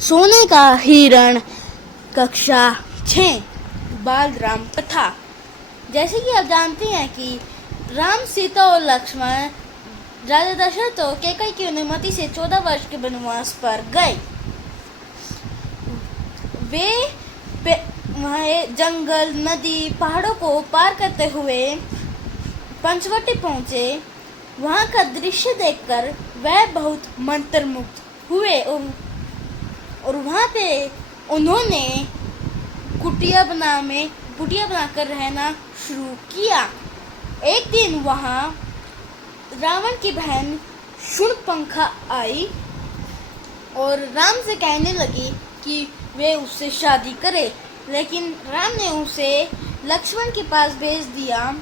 सोने का हिरण कक्षा 6 बाल राम कथा। जैसे कि आप जानते हैं कि राम, सीता और लक्ष्मण राजा दशरथ और कैकई की अनुमति से 14 वर्ष के वनवास पर गए। वे वहाँ जंगल, नदी, पहाड़ों को पार करते हुए पंचवटी पहुँचे। वहाँ का दृश्य देखकर वह बहुत मंत्रमुग्ध हुए और वहाँ पे उन्होंने कुटिया बनाकर रहना शुरू किया। एक दिन वहाँ रावण की बहन शूर्पणखा आई और राम से कहने लगी कि वे उससे शादी करे, लेकिन राम ने उसे लक्ष्मण के पास भेज दिया।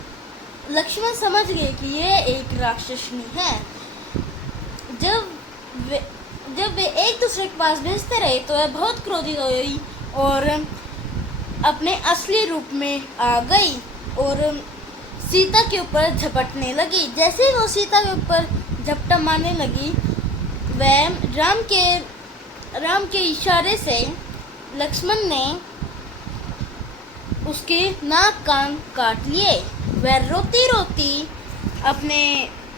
लक्ष्मण समझ गए कि यह एक राक्षसनी है। जब वे एक दूसरे के पास भेजते रहे तो वह बहुत क्रोधित हुई और अपने असली रूप में आ गई और सीता के ऊपर झपटने लगी। जैसे ही वो सीता के ऊपर झपटा मारने लगी, वह राम के इशारे से लक्ष्मण ने उसके नाक कान काट लिए। वह रोती रोती अपने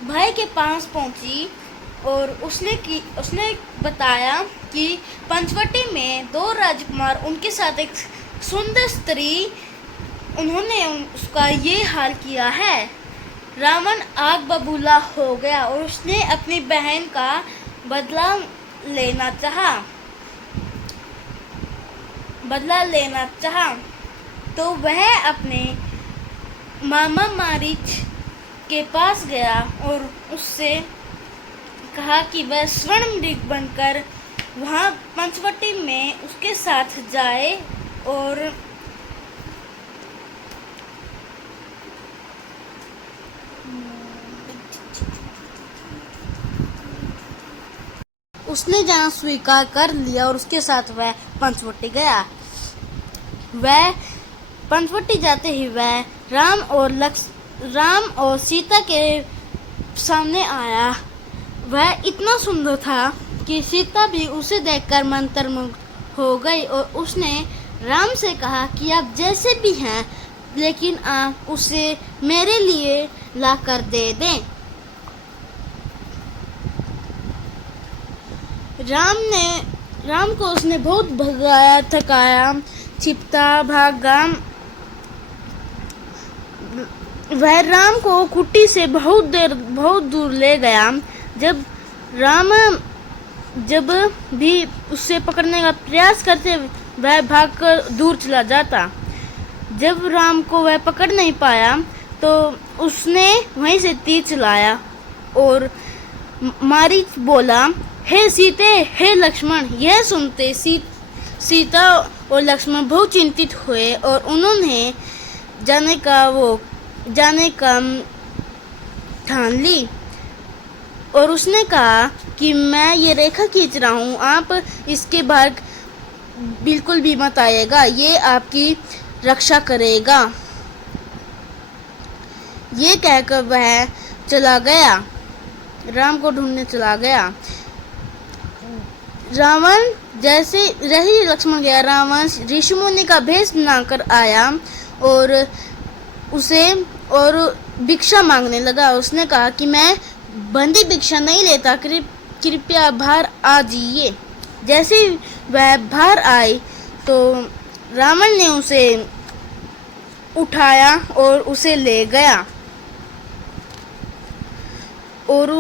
भाई के पास पहुंची और उसने बताया कि पंचवटी में 2 राजकुमार, उनके साथ एक सुंदर स्त्री, उन्होंने उसका ये हाल किया है। रावण आग बबूला हो गया और उसने अपनी बहन का बदला लेना चाहा। तो वह अपने मामा मारीच के पास गया और उससे कहा कि वह स्वर्ण मृग बनकर वहाँ पंचवटी में उसके साथ जाए और उसने जाना स्वीकार कर लिया और उसके साथ वह पंचवटी गया। वह पंचवटी जाते ही वह राम और सीता के सामने आया। वह इतना सुंदर था कि सीता भी उसे देखकर मंत्रमुग्ध हो गई और उसने राम से कहा कि आप जैसे भी हैं, लेकिन आप उसे मेरे लिए लाकर दे दें। राम को उसने बहुत भगाया, थकाया, छिपता भागा। वह राम को कुटी से बहुत दूर ले गया। जब भी उसे पकड़ने का प्रयास करते, वह भागकर दूर चला जाता। जब राम को वह पकड़ नहीं पाया तो उसने वहीं से तीर चलाया और मारीच बोला, हे सीते, हे लक्ष्मण। यह सुनते सीता और लक्ष्मण बहुत चिंतित हुए और उन्होंने जाने का ठान ली। और उसने कहा कि मैं ये रेखा खींच रहा हूँ, आप इसके बाहर बिल्कुल भी मत आइएगा, ये आपकी रक्षा करेगा। ये कहकर वह चला गया, राम को ढूंढने चला गया। रावण जैसे रही लक्ष्मण गया, रावण ऋषि मुनि का भेष बनाकर आया और भिक्षा मांगने लगा। उसने कहा कि मैं बंदी भिक्षा नहीं लेता, कृपया बाहर आ जाइए। जैसे ही वह बाहर आई तो रावण ने उसे उठाया और उसे ले गया और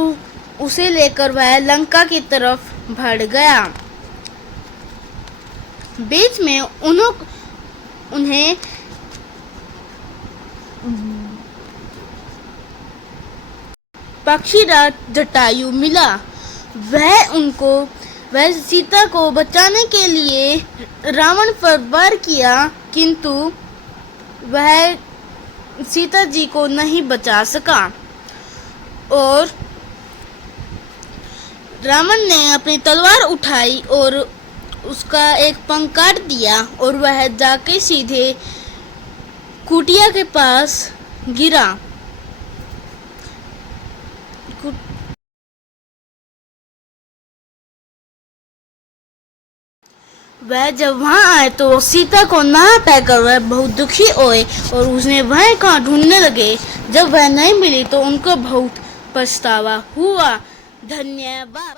उसे लेकर वह लंका की तरफ बढ़ गया। बीच में उन्हें पक्षीराज जटायु मिला। वह सीता को बचाने के लिए रावण पर वार किया, किंतु वह सीता जी को नहीं बचा सका और रावण ने अपनी तलवार उठाई और उसका एक पंख काट दिया और वह जाके सीधे कुटिया के पास गिरा। वह जब वहाँ आए तो वो सीता को ना पाकर वह बहुत दुखी हुए और उसने वह कहाँ ढूंढने लगे। जब वह नहीं मिली तो उनको बहुत पछतावा हुआ। धन्यवाद।